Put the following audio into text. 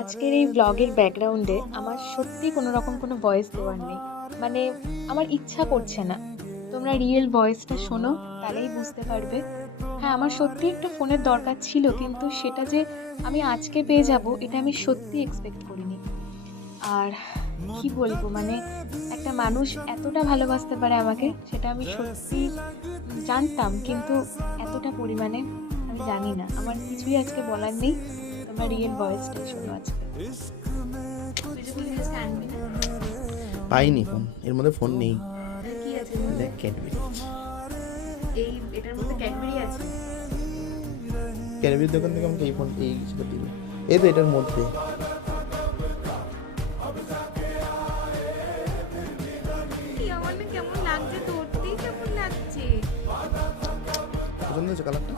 আজকের এই ব্লগের ব্যাকগ্রাউন্ডে আমার সত্যি কোনো রকম কোনো ভয়েস দেওয়ার নেই। মানে আমার ইচ্ছা করছে না। তোমরা রিয়েল ভয়েসটা শোনো, তাহলেই বুঝতে পারবে। হ্যাঁ, আমার সত্যি একটা ফোনের দরকার ছিল, কিন্তু সেটা যে আমি আজকে পেয়ে যাব এটা আমি সত্যি এক্সপেক্ট করিনি। আর কি বলবো, মানে একটা মানুষ এতটা ভালোবাসতে পারে আমাকে সেটা আমি সত্যি জানতাম, কিন্তু এতটা পরিমাণে আমি জানি না। আমার কিছুই আজকে বলার নেই, তোমরা রিয়েল ভয়েসটাই শোনো আজকে। পাইনি ফোন, এর মধ্যে ফোন নেই। কি আছে এর মধ্যে? দেখ ক্যাডবেরি আছে। এটার মধ্যে ক্যাডবেরি আছে? ক্যাডবেরির দোকান থেকে আমাকে এই ফোন এই কিছুটা দিল। এই তো এটার মধ্যে। আমার না কেমন লাগছে, ধরতেই কেমন লাগছে। পছন্দ হয়েছে কালারটা?